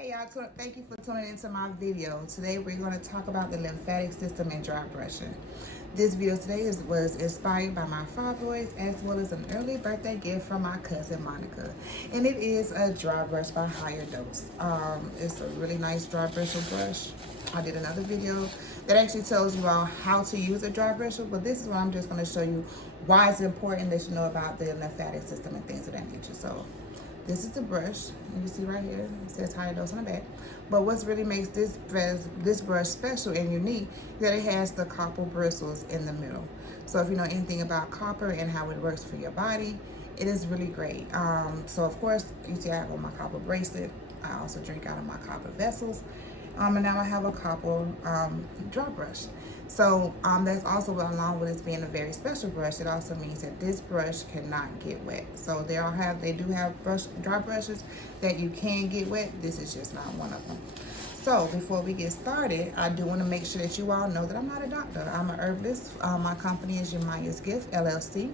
Hey y'all, thank you for tuning into my video. Today we're going to talk about the lymphatic system and dry brushing. This video today was inspired by my 5 boys as well as an early birthday gift from my cousin Monica. And it is a dry brush by Higher Dose. It's a really nice dry bristle brush. I did another video that actually tells you all how to use a dry bristle, but this is what I'm just going to show you why it's important that you know about the lymphatic system and things of that nature. So this is the brush. You see right here, it says Higher Dose on the back. But what really makes this brush special and unique is that it has the copper bristles in the middle. So if you know anything about copper and how it works for your body, it is really great. So of course, you see I have on my copper bracelet. I also drink out of my copper vessels. And now I have a copper dry brush. So that's also along with it being a very special brush. It also means that this brush cannot get wet. So they do have dry brushes that you can get wet. This is just not one of them. So before we get started, I do want to make sure that you all know that I'm not a doctor. I'm an herbalist. My company is Yamaya's Gift, LLC.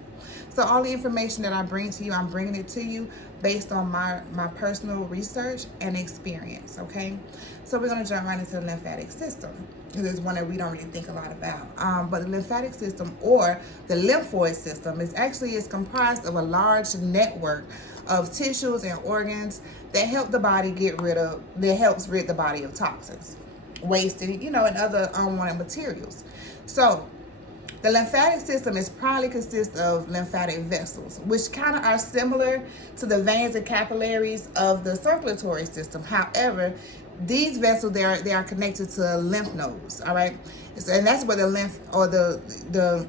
So all the information that I bring to you, I'm bringing it to you based on my personal research and experience, okay? So we're going to jump right into the lymphatic system. This is one that we don't really think a lot about. But the lymphatic system, or the lymphoid system, is comprised of a large network of tissues and organs that help the body helps rid the body of toxins, waste, and other unwanted materials. So the lymphatic system probably consists of lymphatic vessels, which kind of are similar to the veins and capillaries of the circulatory system. However, these vessels, they are connected to lymph nodes, all right? And that's where the lymph, or the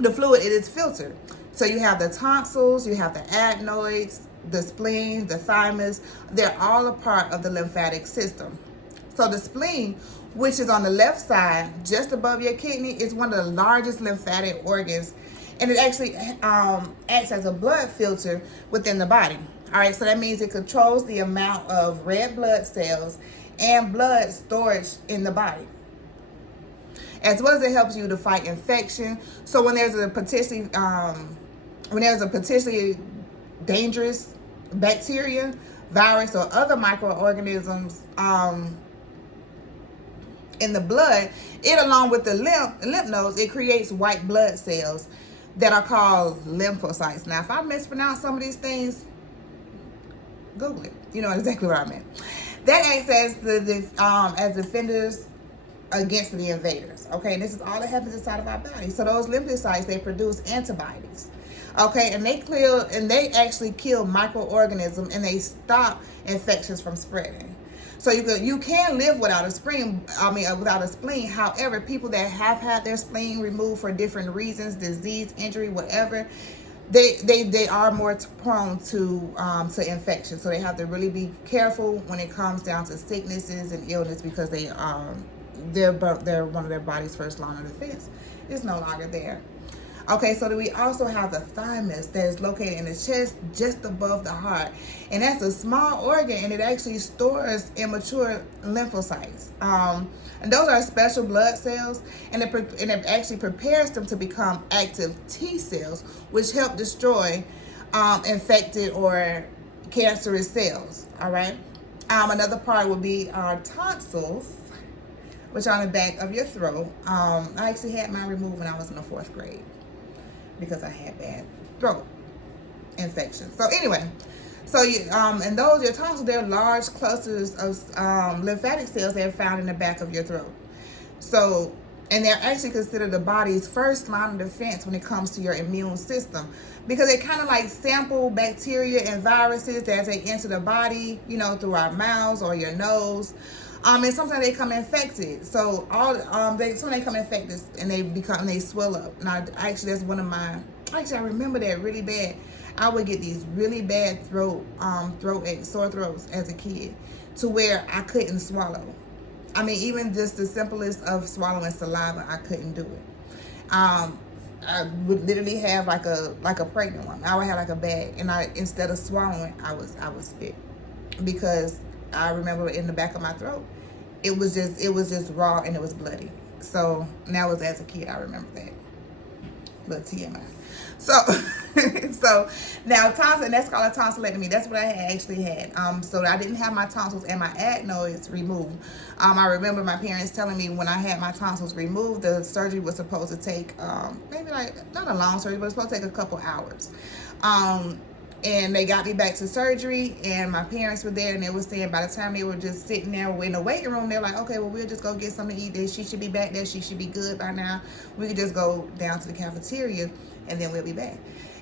fluid, it is filtered. So you have the tonsils, you have the adenoids, the spleen, the thymus. They're all a part of the lymphatic system. So the spleen, which is on the left side, just above your kidney, is one of the largest lymphatic organs. And it actually acts as a blood filter within the body. All right, so that means it controls the amount of red blood cells and blood storage in the body, as well as it helps you to fight infection. So when there's a potentially dangerous bacteria, virus, or other microorganisms in the blood, it, along with the lymph nodes, it creates white blood cells that are called lymphocytes. Now, if I mispronounce some of these things, Google it. You know exactly what I meant. That acts as defenders against the invaders. Okay, and this is all that happens inside of our body. So those lymphocytes, they produce antibodies. Okay, and they actually kill microorganisms, and they stop infections from spreading. So you can live without a spleen. However, people that have had their spleen removed for different reasons, disease, injury, whatever, they are more prone to infection. So they have to really be careful when it comes down to sicknesses and illness, because they're one of their body's first line of defense is no longer there. Okay, so we also have the thymus that is located in the chest just above the heart. And that's a small organ, and it actually stores immature lymphocytes. And those are special blood cells, and it actually prepares them to become active T cells, which help destroy infected or cancerous cells, all right? Another part would be our tonsils, which are on the back of your throat. I actually had mine removed when I was in the 4th grade, because I had bad throat infection. So anyway, and your tonsils, they're large clusters of lymphatic cells that are found in the back of your throat. So, and they're actually considered the body's first line of defense when it comes to your immune system, because they kind of like sample bacteria and viruses as they enter the body, through our mouths or your nose. And sometimes they come infected. So sometimes they come infected and they swell up. Now, actually, that's one of I remember that really bad. I would get these really bad throat aches, sore throats as a kid, to where I couldn't swallow. I mean, even just the simplest of swallowing saliva, I couldn't do it. I would literally have like a pregnant one. I would have like a bag, and instead of swallowing, I would spit, because I remember in the back of my throat, it was just raw and it was bloody. So now, as a kid, I remember that. Little TMI. So, so now tonsils, and that's called a tonsillectomy. That's what I actually had. So I didn't have my tonsils and my adenoids removed. I remember my parents telling me when I had my tonsils removed, the surgery was supposed to take maybe like not a long surgery, but it's supposed to take a couple hours. And they got me back to surgery, and my parents were there, and they were saying by the time they were just sitting there in the waiting room, they're like, okay, well, we'll just go get something to eat. There, she should be back there. She should be good by now. We could just go down to the cafeteria, and then we'll be back.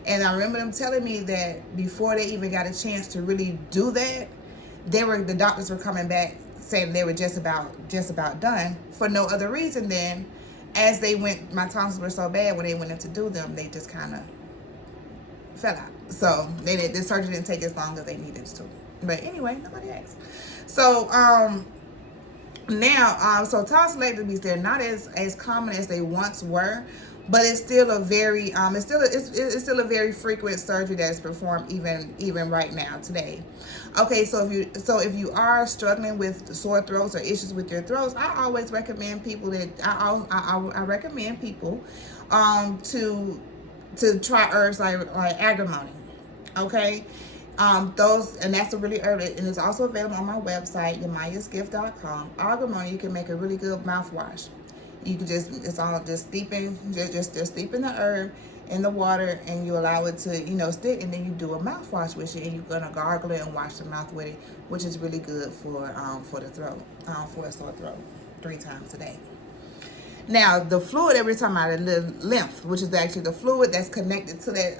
And I remember them telling me that before they even got a chance to really do that, the doctors were coming back saying they were just about done for no other reason than as they went, my tonsils were so bad when they went in to do them, they just kind of fell out. So the surgery didn't take as long as they needed to. But anyway, nobody asked. So now so tonsillectomies, they're not as common as they once were, but it's still a very it's still a very frequent surgery that is performed even right now today. Okay, so if you are struggling with sore throats or issues with your throats, I always recommend people that I recommend people to try herbs like agrimony. Okay, those, and that's a really herb, and it's also available on my website, yamayasgift.com. Agrimony, you can make a really good mouthwash. You can it's all just steeping the herb in the water, and you allow it to stick, and then you do a mouthwash with it, and you're gonna gargle it and wash the mouth with it, which is really good for the throat, for a sore throat, 3 times a day. Now, the fluid that we're talking about is lymph, which is actually the fluid that's connected to that.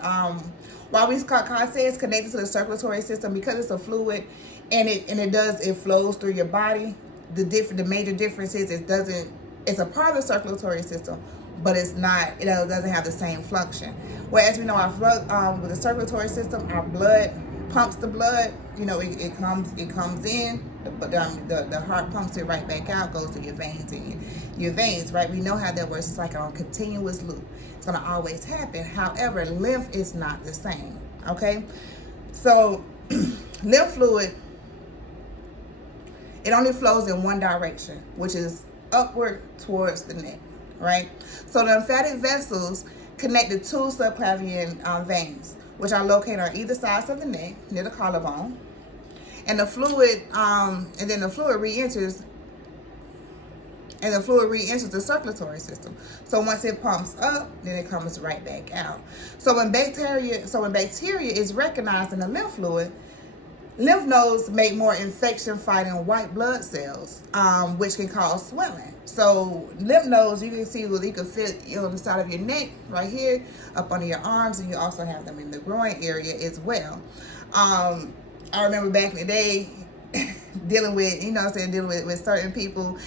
Why we say it's connected to the circulatory system, because it's a fluid, and it flows through your body. The major difference is it's a part of the circulatory system, but it's not. It doesn't have the same function. Whereas we know our blood, with the circulatory system, our blood pumps the blood. It comes in, but the heart pumps it right back out, goes to your veins, and your veins, right? We know how that works. It's like a continuous loop. It's gonna always happen. However, lymph is not the same. Okay, so lymph fluid, it only flows in one direction, which is upward towards the neck, right? So the lymphatic vessels connect the 2 subclavian veins, which are located on either side of the neck near the collarbone, and the fluid, re-enters. And the fluid re-enters the circulatory system. So once it pumps up, then it comes right back out. So when bacteria is recognized in the lymph fluid, lymph nodes make more infection-fighting white blood cells, which can cause swelling. So lymph nodes, you can see, you can fit on the side of your neck, right here, up under your arms, and you also have them in the groin area as well. I remember back in the day, dealing with certain people,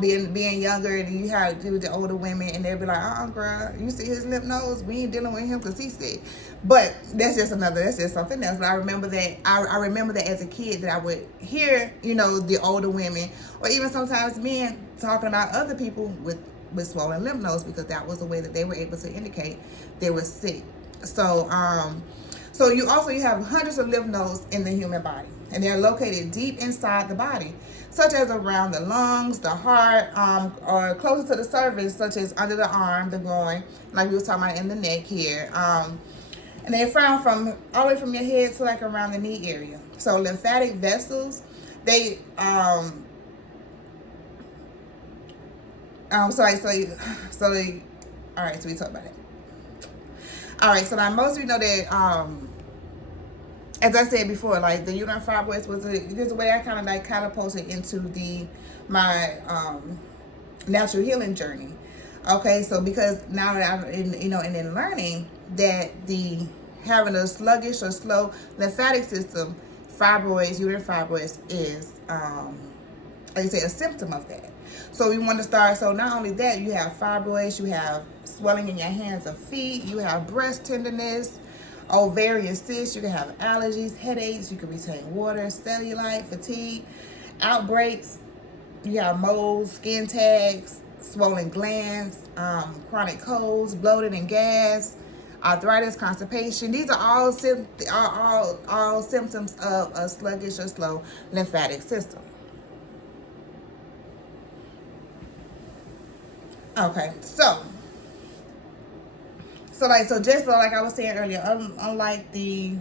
being younger, and you have to deal with the older women, and they'd be like, girl, you see his lymph nodes? We ain't dealing with him because he's sick. But that's just something else. But I remember that as a kid, that I would hear, the older women, or even sometimes men, talking about other people with swollen lymph nodes, because that was a way that they were able to indicate they were sick. So so you have hundreds of lymph nodes in the human body, and they're located deep inside the body, such as around the lungs, the heart, or closer to the surface, such as under the arm, the groin, like we was talking about in the neck here. And they're found from all the way from your head to like around the knee area. So lymphatic vessels, they all right, so we talked about it. All right, so now most of you know that, as I said before, like the uterine fibroids was the way I kind of like catapulted into my natural healing journey. Okay, so because now that I'm in learning that having a sluggish or slow lymphatic system, uterine fibroids is like I say, a symptom of that. So we want to start. So not only that, you have fibroids, you have swelling in your hands or feet, you have breast tenderness, ovarian cysts, you can have allergies, headaches, you can retain water, cellulite, fatigue, outbreaks, you have moles, skin tags, swollen glands, chronic colds, bloating and gas, arthritis, constipation. These are all symptoms of a sluggish or slow lymphatic system. Okay, so So just like I was saying earlier, unlike the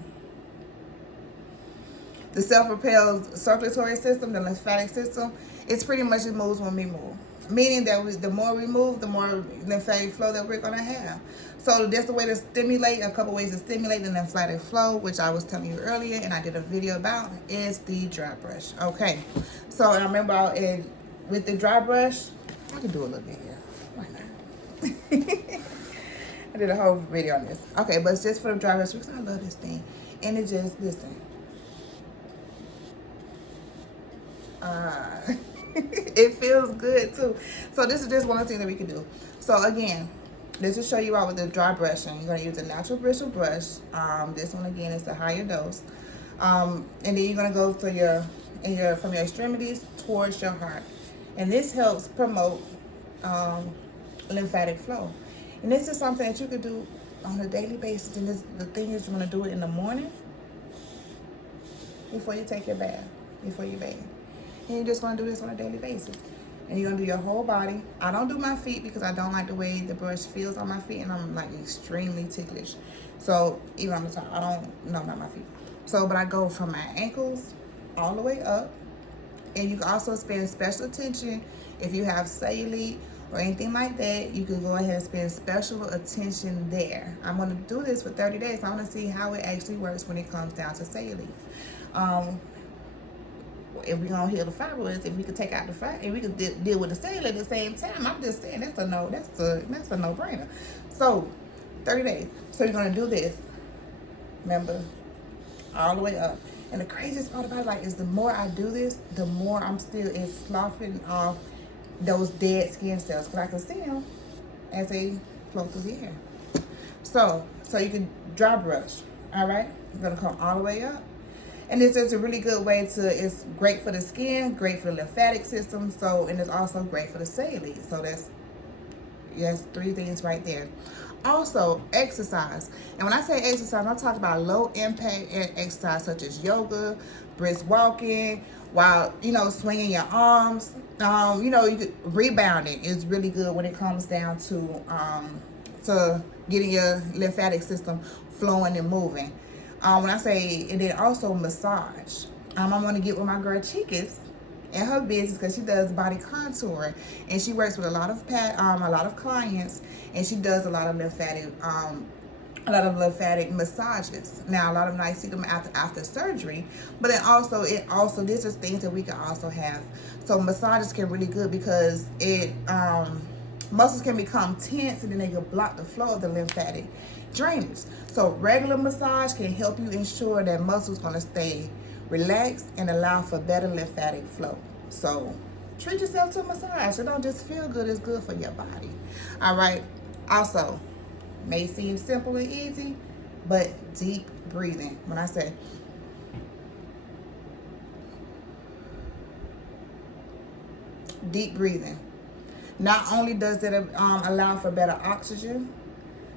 self-propelled circulatory system, the lymphatic system, it's pretty much it moves when we move. Meaning that the more we move, the more lymphatic flow that we're going to have. So that's the way to stimulate, a couple ways to stimulate the lymphatic flow, which I was telling you earlier and I did a video about, is the dry brush. Okay, so I remember with the dry brush, I can do a little bit here. Why not? I did a whole video on this. Okay, but it's just for the dry brush because I love this thing. And it just, listen. It feels good too. So this is just one of the things that we can do. So again, let's just show you out with the dry brushing. You're going to use a natural bristle brush. This one again is the higher dose. And then you're going to go from your extremities towards your heart. And this helps promote lymphatic flow. And this is something that you could do on a daily basis. And the thing is, you want to do it in the morning before you take your bath, before you bathe. And you're just going to do this on a daily basis. And you're going to do your whole body. I don't do my feet because I don't like the way the brush feels on my feet. And I'm like extremely ticklish. So even on the top, I don't know about my feet. So, but I go from my ankles all the way up. And you can also spend special attention if you have cellulite or anything like that. You can go ahead and spend special attention there. I'm going to do this for 30 days. I want to see how it actually works when it comes down to cellulite. If we're gonna heal the fibroids, if we could take out the fibroids, if we could deal with the cellulite at the same time, I'm just saying that's a no-brainer. So 30 days. So you're gonna do this. Remember, all the way up. And the craziest part about it, is the more I do this, the more it's sloughing off those dead skin cells, because I can see them as they flow through the air. So you can dry brush. All right, you're gonna come all the way up. And it's a really good way it's great for the skin, great for the lymphatic system, and it's also great for the cellulite. So that's 3 things right there. Also, exercise. And when I say exercise, I'm talking about low impact exercise such as yoga, brisk walking, while, swinging your arms. Rebounding is really good when it comes down to getting your lymphatic system flowing and moving. When I say, and then also massage. I'm going to get with my girl Chicas and her business because she does body contouring, and she works with a lot of clients, and she does a lot of lymphatic massages. Now, a lot of them I see them after surgery, but then also this is things that we can also have. So massages can really good because muscles can become tense and then they can block the flow of the lymphatic drainage. So regular massage can help you ensure that muscles going to stay relaxed and allow for better lymphatic flow. So treat yourself to a massage. It don't just feel good, it's good for your body. All right. Also, may seem simple and easy, but deep breathing. When I say deep breathing, not only does it allow for better oxygen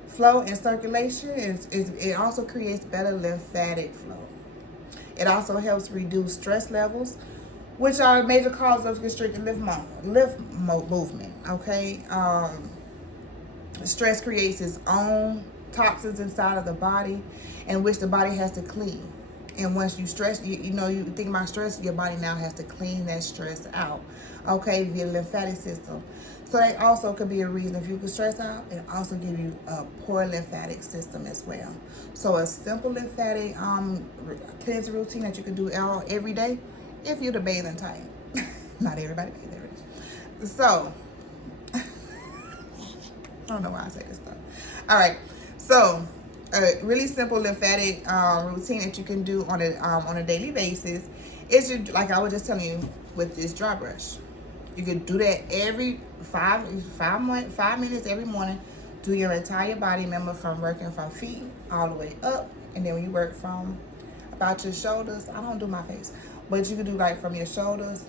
flow and circulation, it also creates better lymphatic flow. It also helps reduce stress levels, which are a major cause of constricted lymph movement. Okay, stress creates its own toxins inside of the body, in which the body has to clean. And once you stress, you think about stress, your body now has to clean that stress out. Okay, via lymphatic system. So that also could be a reason if you can stress out, and also give you a poor lymphatic system as well. So a simple lymphatic cleansing routine that you can do every day if you're the bathing type. Not everybody bathes every day. So I don't know why I say this stuff. All right, so a really simple lymphatic routine that you can do on a daily basis is like I was just telling you with this dry brush. You can do that every 5 minutes every morning. Do your entire body, remember, from working from feet all the way up, and then when you work from about your shoulders, I don't do my face, but you can do like from your shoulders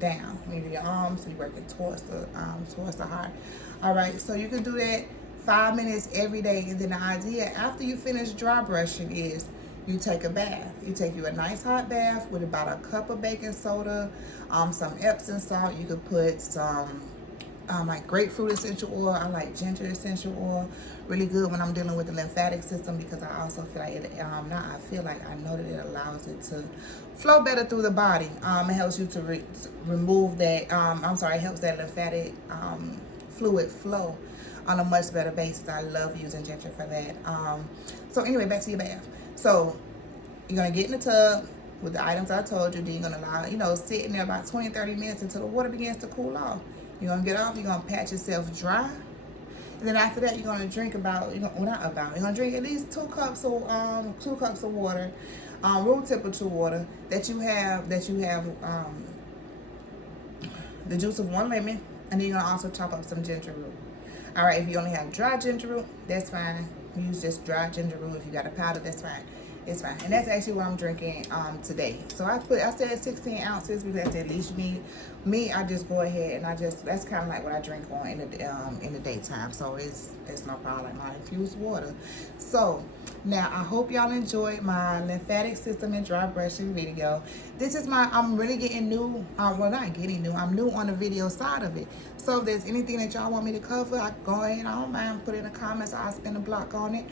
down, maybe your arms, so you're working towards the heart. All right, so you can do that 5 minutes every day, and then the idea after you finish dry brushing is you take a bath. You take a nice hot bath with about a cup of baking soda, some Epsom salt. You could put some like grapefruit essential oil. I like ginger essential oil. Really good when I'm dealing with the lymphatic system, because I also feel like it, I know that it allows it to flow better through the body. It helps you to remove that, it helps that lymphatic fluid flow on a much better basis. I love using ginger for that. So anyway, back to your bath. So you're going to get in the tub with the items I told you. Then you're going to allow, sit in there about 20-30 minutes until the water begins to cool off. You're going to get off. You're going to pat yourself dry. And then after that, you're going to drink you're going to drink at least 2 cups of water, room temperature water that you have the juice of 1 lemon. And then you're going to also chop up some ginger root. All right, if you only have dry ginger root, that's fine. Use just dry ginger root. If you got a powder, that's fine. It's fine. And that's actually what I'm drinking today. So I said 16 ounces because that's at least you need. I just go ahead and that's kind of like what I drink on in the daytime. So it's no problem, like my infused water. So now I hope y'all enjoyed my lymphatic system and dry brushing video. This is I'm really getting new. Well, not getting new. I'm new on the video side of it. So if there's anything that y'all want me to cover, I go ahead. I don't mind. Put it in the comments. I'll spin a block on it.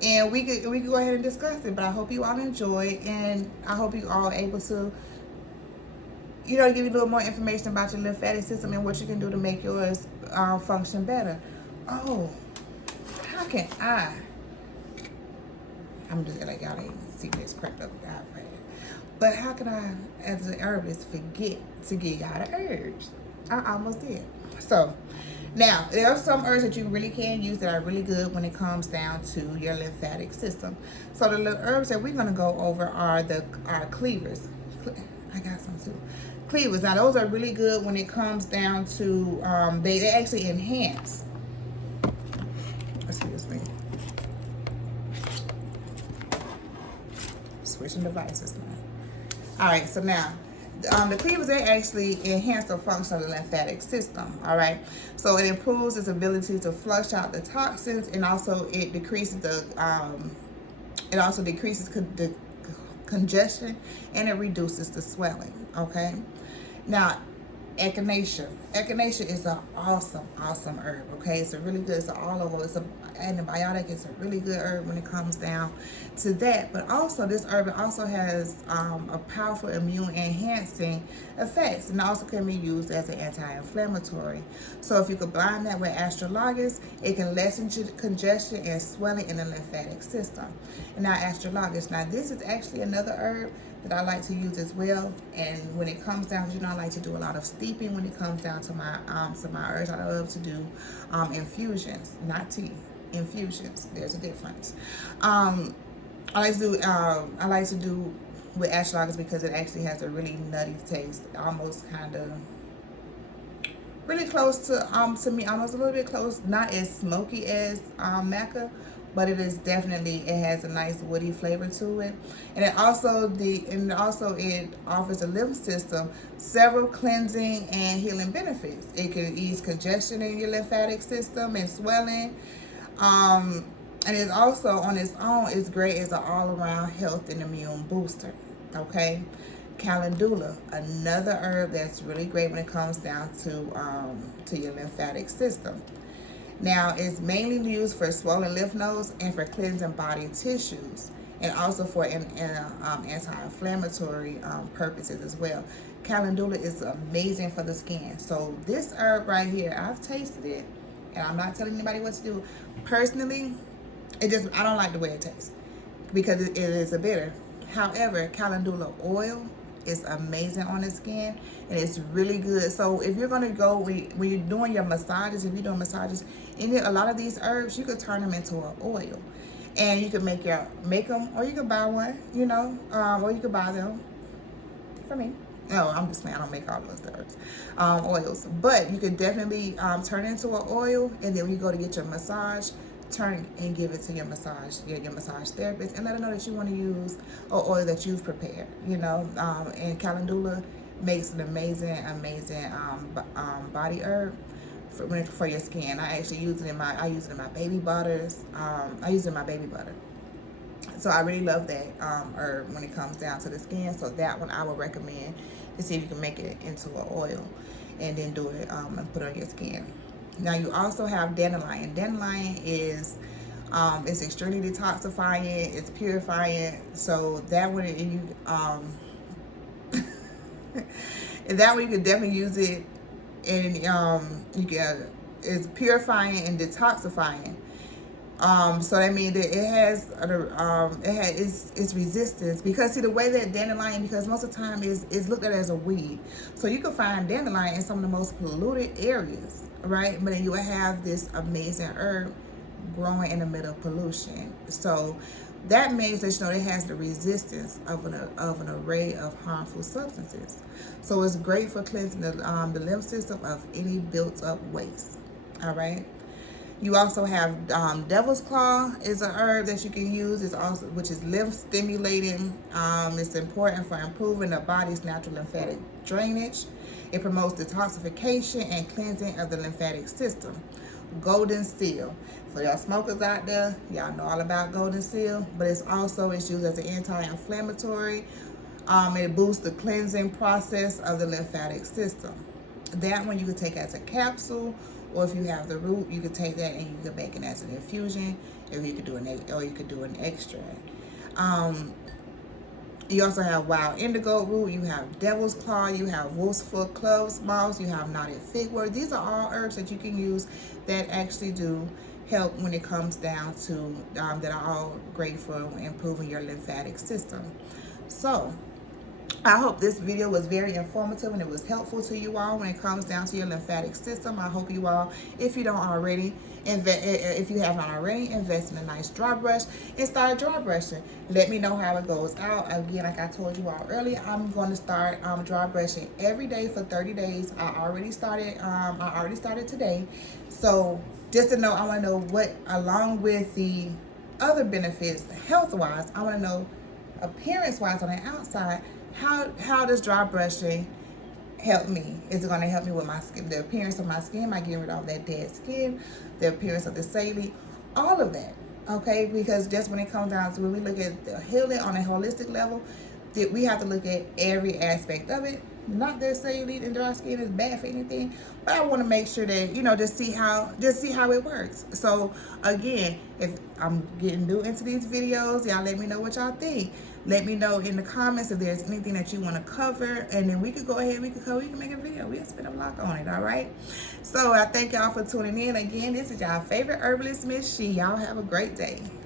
And we could go ahead and discuss it. But I hope you all enjoy, and I hope you all able to, give you a little more information about your lymphatic system and what you can do to make yours function better. Oh, how can I'm just like, y'all ain't see this cracked up guy. But how can I, as an herbalist, forget to give y'all the herbs? I almost did. So now, there are some herbs that you really can use that are really good when it comes down to your lymphatic system. So the herbs that we're going to go over are our cleavers. I got some too. Cleavers. Now, those are really good when it comes down to, they actually enhance. Excuse me. Switching devices now. All right, so now, the cleavers, they actually enhance the function of the lymphatic system. All right, so it improves its ability to flush out the toxins, and also it decreases the congestion, and it reduces the swelling. Okay, now Echinacea. Echinacea is an awesome herb. Okay, it's a really good. It's all over. It's an antibiotic. It's a really good herb when it comes down to that. But also, this herb also has a powerful immune enhancing effects, and also can be used as an anti-inflammatory. So if you combine that with astragalus, it can lessen congestion and swelling in the lymphatic system. And now astragalus. Now this is actually another herb that I like to use as well. And when it comes down, I like to do a lot of steeping when it comes down to my herbs. I love to do infusions, not tea. Infusions. There's a difference. I like to do with astragalus because it actually has a really nutty taste, almost kind of really close to me, almost a little bit close, not as smoky as maca, but it has a nice woody flavor to it. And it also it offers the lymph system several cleansing and healing benefits. It can ease congestion in your lymphatic system and swelling. And it's also on its own is great as an all-around health and immune booster. Okay, Calendula, another herb that's really great when it comes down to your lymphatic system. Now, it's mainly used for swollen lymph nodes and for cleansing body tissues, and also for anti-inflammatory purposes as well. Calendula is amazing for the skin. So this herb right here, I've tasted it, and I'm not telling anybody what to do. Personally, I don't like the way it tastes because it is a bitter. However, Calendula oil is amazing on the skin, and it's really good. So if you're gonna go when you're doing your massages, a lot of these herbs, you could turn them into an oil, and you could make them, or you could buy one, or you could buy them for me. No, I'm just saying I don't make all those herbs, oils, but you could definitely turn it into an oil, and then when you go to get your massage, turn and give it to your massage therapist, and let her know that you want to use an oil that you've prepared. And Calendula makes an amazing body herb for your skin. I actually use it in my baby butters. I use it in my baby butter. So I really love that herb when it comes down to the skin. So that one I would recommend to see if you can make it into an oil. and then do it and put it on your skin. Now you also have dandelion. Dandelion is it's extremely detoxifying, it's purifying. So that one that one you could definitely use it, and you can, it's purifying and detoxifying. So that means that it's resistance, because see the way that dandelion, because most of the time is looked at as a weed, so you can find dandelion in some of the most polluted areas, right? But then you will have this amazing herb growing in the middle of pollution. So that means that, you know, it has the resistance of an array of harmful substances. So it's great for cleansing the lymph system of any built up waste. All right. You also have devil's claw is a herb that you can use. It's also, which is lymph stimulating. It's important for improving the body's natural lymphatic drainage. It promotes detoxification and cleansing of the lymphatic system. Golden seal. For y'all smokers out there, y'all know all about golden seal, but it's used as an anti-inflammatory. It boosts the cleansing process of the lymphatic system. That one you can take as a capsule, or if you have the root, you could take that and you could make it as an infusion, or you could do an extract. You also have wild indigo root, you have devil's claw, you have wolf's foot cloves moss, you have knotted figwort. These are all herbs that you can use that actually do help when it comes down to, that are all great for improving your lymphatic system. So I hope this video was very informative and it was helpful to you all when it comes down to your lymphatic system. I hope you all, if you haven't already, invest in a nice dry brush and start dry brushing. Let me know how it goes out. Again, like I told you all earlier, I'm going to start dry brushing every day for 30 days. I already started today. So just to know, I want to know what, along with the other benefits health-wise, I want to know appearance-wise on the outside, how does dry brushing help me? Is it going to help me with my skin, the appearance of my skin, by getting rid of all that dead skin, the appearance of the cellulite, all of that, okay? Because just when it comes down to, when we look at the healing on a holistic level, that we have to look at every aspect of it. Not that cellulite and dry skin is bad for anything, but I want to make sure that, you know, just see how it works. So again, if I'm getting new into these videos, y'all let me know what y'all think. Let me know in the comments if there's anything that you want to cover, and then we could go ahead, we can make a video. We'll spend a block on it, all right? So I thank y'all for tuning in. Again, this is y'all favorite herbalist, Miss She. Y'all have a great day.